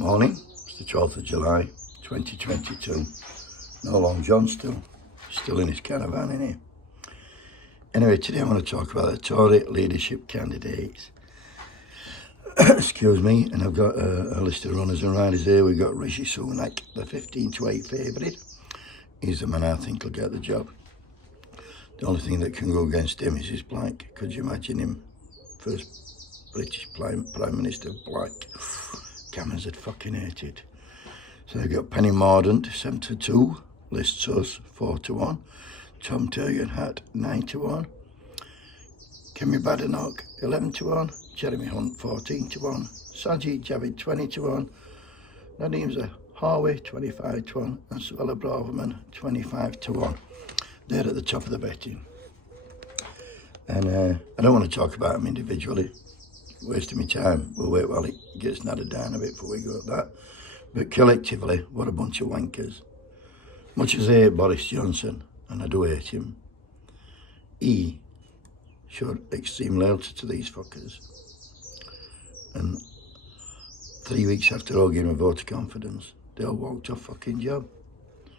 Morning, it's the 12th of July 2022. No Long John still in his caravan, isn't he? Anyway, today I want to talk about the Tory leadership candidates. Excuse me, and I've got a list of runners and riders here. We've got Rishi Sunak, the 15 to 8 favourite. He's the man I think will get the job. The only thing that can go against him is his black. Could you imagine him? First British Prime Minister black. Camerons would fucking hate it. So they've got Penny Mordaunt, 7 to 2. Liz Truss, 4 to 1. Tom Tugendhat, 9 to 1. Kemi Badenoch, 11 to 1. Jeremy Hunt, 14 to 1. Sajid Javid, 20 to 1. Nadeem Zahawi, 25 to 1. And Suella Braverman, 25 to 1. They're at the top of the betting. And I don't want to talk about them individually. Wasting my time. We'll wait while it gets nadded down a bit before we go at that. But collectively, what a bunch of wankers. Much as I hate Boris Johnson, and I do hate him, he showed extreme loyalty to these fuckers. And 3 weeks after all giving a vote of confidence, they all walked off fucking job.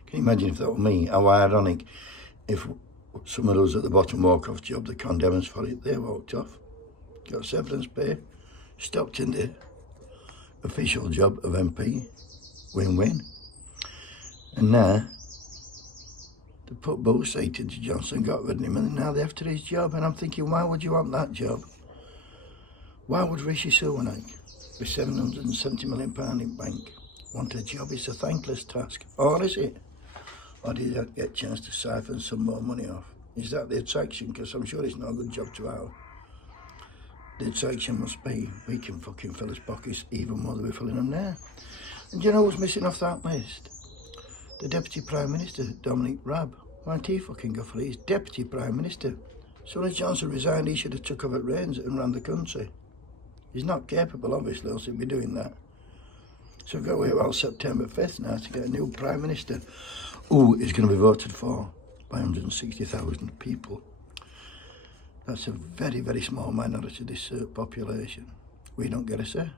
Can you imagine if that were me? How ironic if some of those at the bottom walk off job, they condemn us for it, they walked off. Got severance pay, stopped in the official job of MP, win-win. And now, they put both sides into Johnson, got rid of him, and now they're after his job. And I'm thinking, why would you want that job? Why would Rishi Sunak, with £770 million in bank, want a job? It's a thankless task. Or is it? Or did he get a chance to siphon some more money off? Is that the attraction? Because I'm sure it's not a good job to have. The attraction must be, we can fucking fill his pockets even more than we're filling them now. And do you know who's missing off that list? The Deputy Prime Minister, Dominic Raab. Why don't he fucking go for it? He's Deputy Prime Minister. As soon as Johnson resigned, he should have took over reins and ran the country. He's not capable, obviously, else he'd be doing that. So we've got to wait till September 5th now to get a new Prime Minister who is going to be voted for by 160,000 people. That's a very, very small minority of this population. We don't get a say.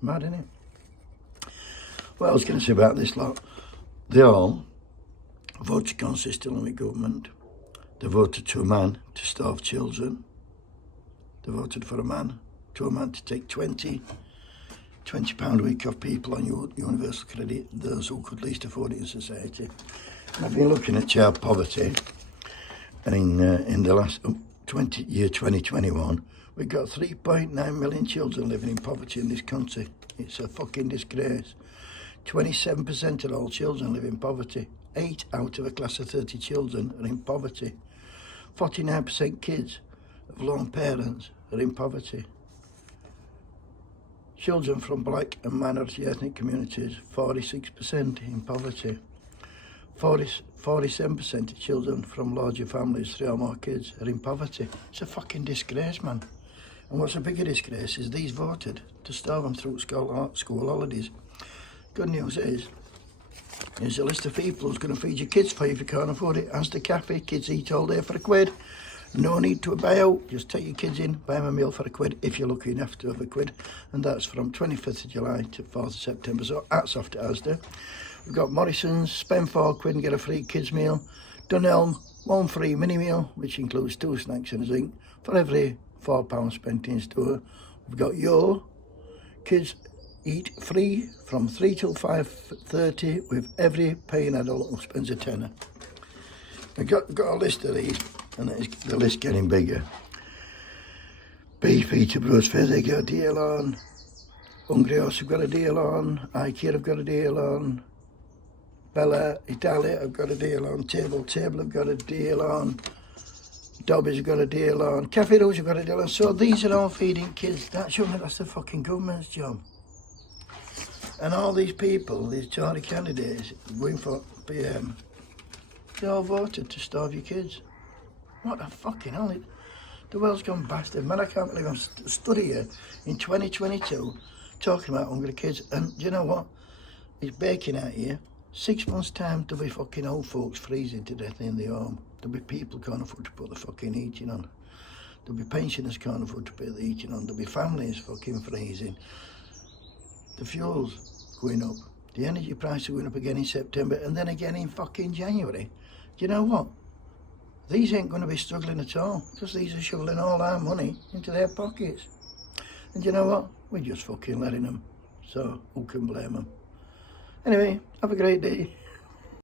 Mad, innit? What else can I say about this lot? They all voted consistently with government. They voted to a man to starve children. They voted for a man to take £20 a week off people on universal credit, those who could least afford it in society. And I've been looking at child poverty, and in the last year 2021, we've got 3.9 million children living in poverty in this country. It's a fucking disgrace. 27% of all children live in poverty. 8 out of a class of 30 children are in poverty. 49% kids of lone parents are in poverty. Children from black and minority ethnic communities, 46% in poverty. 47% of children from larger families, 3 or more kids, are in poverty. It's a fucking disgrace, man. And what's a bigger disgrace is these voted to starve them through school holidays. Good news is, there's a list of people who's going to feed your kids for you if you can't afford it. As the cafe, kids eat all day for £1. No need to buy out. Just take your kids in, buy them a meal for £1 if you're lucky enough to have £1. And that's from 25th of July to 4th of September. So hats off to Asda. We've got Morrison's, spend £4 and get a free kids meal. Dunelm, 1 free mini meal, which includes 2 snacks and a drink for every £4 spent in store. We've got Yo, kids eat free from 3 till 5:30 with every paying adult who spends a tenner. I've got a list of these, and the list getting bigger. Beef Peterborough's Fair, they got a deal on. Hungry Horse have got a deal on. IKEA have got a deal on. Bella Italia have got a deal on. Table have got a deal on. Dobby's have got a deal on. Cafe Rouge have got a deal on. So these are all feeding kids. That's the fucking government's job. And all these people, these Tory candidates going for PM, they all voted to starve your kids. What the fucking hell? The world's gone bastard. Man, I can't believe I'm stood here in 2022 talking about hungry kids. And do you know what? It's baking out here. 6 months' time, there'll be fucking old folks freezing to death in the home. There'll be people can't afford to put the fucking heating on. There'll be pensioners can't afford to put the heating on. There'll be families fucking freezing. the fuel's going up. The energy price are going up again in September and then again in fucking January. Do you know what? These ain't going to be struggling at all because these are shoveling all our money into their pockets. And you know what? We're just fucking letting them. So who can blame them? Anyway, have a great day.